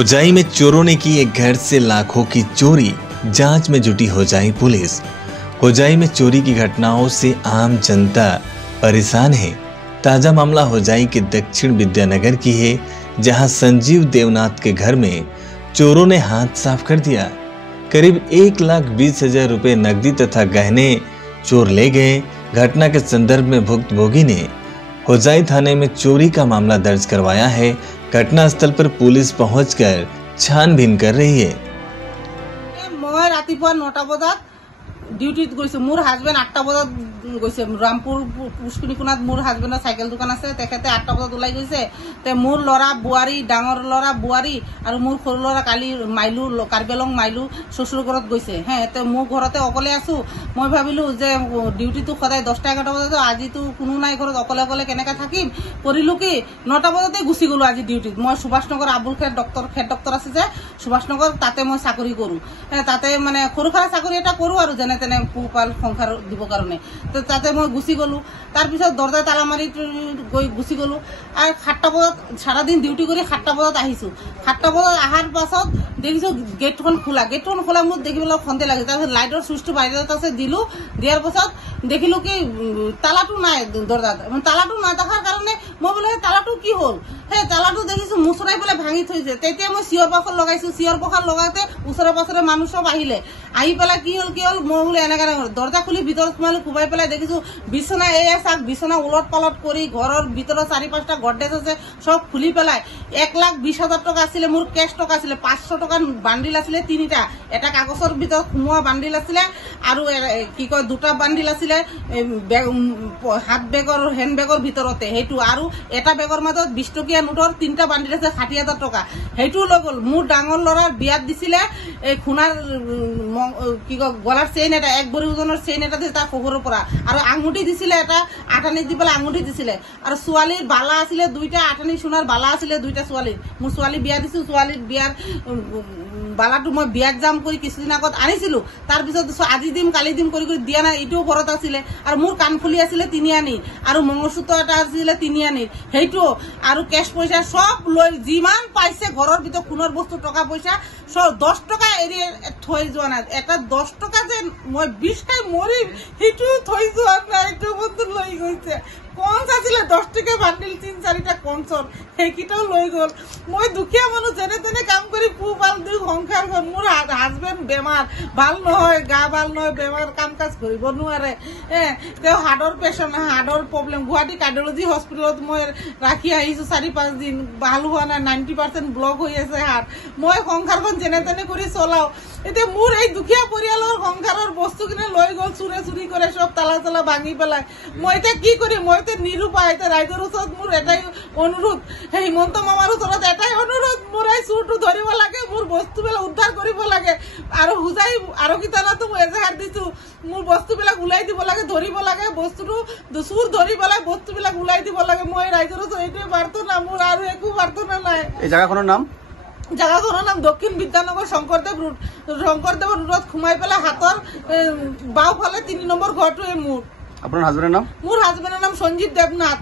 होजाई में चोरों ने की एक घर से लाखों की चोरी, जांच में जुटी होजाई पुलिस। होजाई में चोरी की घटनाओं से आम जनता परेशान है। ताजा मामला होजाई के दक्षिण विद्यानगर की है, जहां संजीव देवनाथ के घर में चोरों ने हाथ साफ कर दिया। करीब 1,20,000 रुपए नकदी तथा गहने चोर ले गए। घटना के संदर्भ में भुक्तभोगी ने होजाई थाने में चोरी का मामला दर्ज करवाया है। घटनास्थल पर पुलिस पहुंचकर छानबीन कर रही है। मैं रातिपुवा 9टा बजात ডিউটিত গৈছে। মোৰ হাজবেণ্ড 8টা বজাত গৈছে। ৰামপুৰ পুষ্পিনীকুণাত মোৰ হাজবেণ্ডৰ চাইকেল দোকান আছে, তেখেতে 8টা বজাত ওলাই গৈছে। তে মোৰ ল'ৰা বোৱাৰী, ডাঙৰ ল'ৰা বোৱাৰী আৰু মোৰ সৰু ল'ৰা কালি মাইলু কাৰ্বিআলং মাইলু শ্বশুৰ ঘৰত গৈছে। তে মোৰ ঘৰতে অকলে আছো। মই ভাবিলো যে ডিউটিটো সদায় 10টা-11টা বজাত, আজিতো কোনো নাই ঘৰত, অকলে অকলে কেনেকৈ থাকিম। কৰিলো কি 9টা বজাতে গুচি গলো আজি ডিউটিত। মই সুভাষনগৰ আবুল খেৰ ডক্টৰ আছে যে সুভাষনগৰ, তাতে মই চাকৰি কৰো। তাতে মানে সৰু সুৰা চাকৰি এটা কৰো আৰু যেনে তেনে পোহপাল সংসাৰ দিব কাৰণে। তো তাতে মই গুচি গলো। তাৰপিছত দৰ্জা তালা মাৰি গৈ গুচি গলো। আৰু 7টা বজাত সাৰাদিন ডিউটি কৰি 7টা বজাত আহিছো। 7টা বজাত অহাৰ পাছত দেখিছো গেটখন খোলা। মোৰ দেখিবলৈ সন্দেহ লাগিছে। তাৰপিছত লাইটৰ চুইচটো বাহিৰত আছে, দিলো। দিয়াৰ পাছত দেখিলো কি তালাটো নাই দৰ্জাত। তালাটো নাথাকাৰ কাৰণে মই বোলে তালাটো কি হ'ল। সেই তালাটো দেখিছো মুচৰাই পেলাই ভাঙি থৈছে। তেতিয়া মই চিঞৰ বাখৰ লগাইছো। চিঞৰ বাখৰ লগাওঁতে ওচৰে পাছৰে মানুহ চব আহিলে। আহি পেলাই কি হ'ল মই বোলে এনেকে দৰ্জা খুলি ভিতৰত সোমালো। কোবাই পেলাই দেখিছো বিছনা এয়া চাক, বিছনা উলট পালট কৰি ঘৰৰ ভিতৰত 4-5টা গড্ৰেজ আছে, চব খুলি পেলাই 1,20,000 টকা আছিলে। মোৰ কেছ টকা আছিলে 500 টকাৰ বান্ডিল আছিলে 3টা। এটা কাগজৰ ভিতৰত সোমোৱা বান্ডিল আছিলে আৰু কি কয় 2টা বান্ডিল আছিলে হাত বেগৰ হেণ্ড বেগৰ ভিতৰতে। সেইটো আৰু এটা বেগৰ মাজত 20 টকীয়া নোটৰ 3টা বান্ডিল আছে 60,000 টকা। সেইটো লৈ গ'ল। মোৰ ডাঙৰ ল'ৰাৰ বিয়াত দিছিলে এই সোণাৰ কি কয় গলাৰ চেইন এটা, 1 ভৰি ওজনৰ চেইন এটা দিছিলে তাৰ শহুৰৰ পৰা, আৰু আঙুঠি দিছিলে এটা, আঠানি দি পেলাই আঙুঠি দিছিলে। আৰু ছোৱালীৰ বালা আছিলে 2টা, আঠানি সোণাৰ বালা আছিলে 2টা ছোৱালীৰ। মোৰ ছোৱালী বিয়া দিছো। ছোৱালীৰ বিয়াৰ বালাটো মই বিয়াত যাম কৰি কিছুদিন আগত আনিছিলো। তাৰপিছত আজি দিম কালি দিম কৰি দিয়া নাই। এইটোও ঘৰত আছিলে। আৰু মোৰ কাণফুলি আছিলে 3 আনি, আৰু মংগলসূত্ৰ এটা আছিলে 3 আনি। সেইটো আৰু কেছ পইচা চব লৈ যিমান পাইছে ঘৰৰ ভিতৰত সোণৰ বস্তু টকা পইচা চব 10 টকা এৰি থৈ যোৱা নাই। এটা 10 টকা যে মই বিষ খাই মৰিম সেইটো থৈ যোৱা নাই। এইটো বস্তু লৈ গৈছে। কঞ্চ আছিলে 10 টকা বান্ডিল 3-4টা কঞ্চৰ, সেইকেইটাও লৈ গ'ল। মই দুখীয়া মানুহ, যেনে তেনে কাম কৰি পোহপাল দিওঁ সংসাৰ। মোৰ হাজবেণ্ড বেমাৰ, ভাল নহয়, গা ভাল নহয়, বেমাৰ, কাম কাজ কৰিব নোৱাৰে। তেওঁ হাৰ্টৰ পেচেণ্ট, হাৰ্টৰ প্ৰব্লেম। গুৱাহাটী কাৰ্ডিঅলজি হস্পিটেলত মই ৰাখি আহিছো 4-5 দিন, ভাল হোৱা নাই। 90% ব্লক হৈ আছে হাৰ্ট। মই সংসাৰখন যেনে তেনে কৰি চলাও। এতিয়া মোৰ এই দুখীয়া পৰিয়ালৰ সংসাৰৰ বস্তুখিনি লৈ গ'ল, চুৰি কৰে, চব তালা চালা ভাঙি পেলাই। মই এতিয়া কি কৰিম? মই এতিয়া নিৰুপায়। এতিয়া ৰাইজৰ ওচৰত মোৰ এটাই অনুৰোধ, হিমন্ত মামাৰ ওচৰত এটাই অনুৰোধ, মোৰ এই চুৰটো ধৰিব লাগে, মোৰ বস্তুবিলাক উদ্ধাৰ কৰিব লাগে। আৰু হোজাই আৰক্ষী থানাতো মই এজাহাৰ দিছো, মোৰ বস্তুবিলাক ওলাই দিব লাগে, ধৰিব লাগে। বস্তুটো চুৰ ধৰি পেলাই বস্তুবিলাক ওলাই দিব লাগে। মই ৰাইজৰ ওচৰত এইটোৱে প্ৰাৰ্থনা, মোৰ আৰু একো প্ৰাৰ্থনা নাই। এই জায়গাখনৰ নাম দক্ষিণ বিদ্যানগৰ শংকৰদেৱ ৰোডত সোমাই পেলাই হাতৰ বাওঁফালে 3 নম্বৰ ঘৰটোৱে মোৰ। আপোনাৰ হাজবেণ্ডৰ নাম? মোৰ হাজবেণ্ডৰ নাম সঞ্জীৱ দেৱনাথ।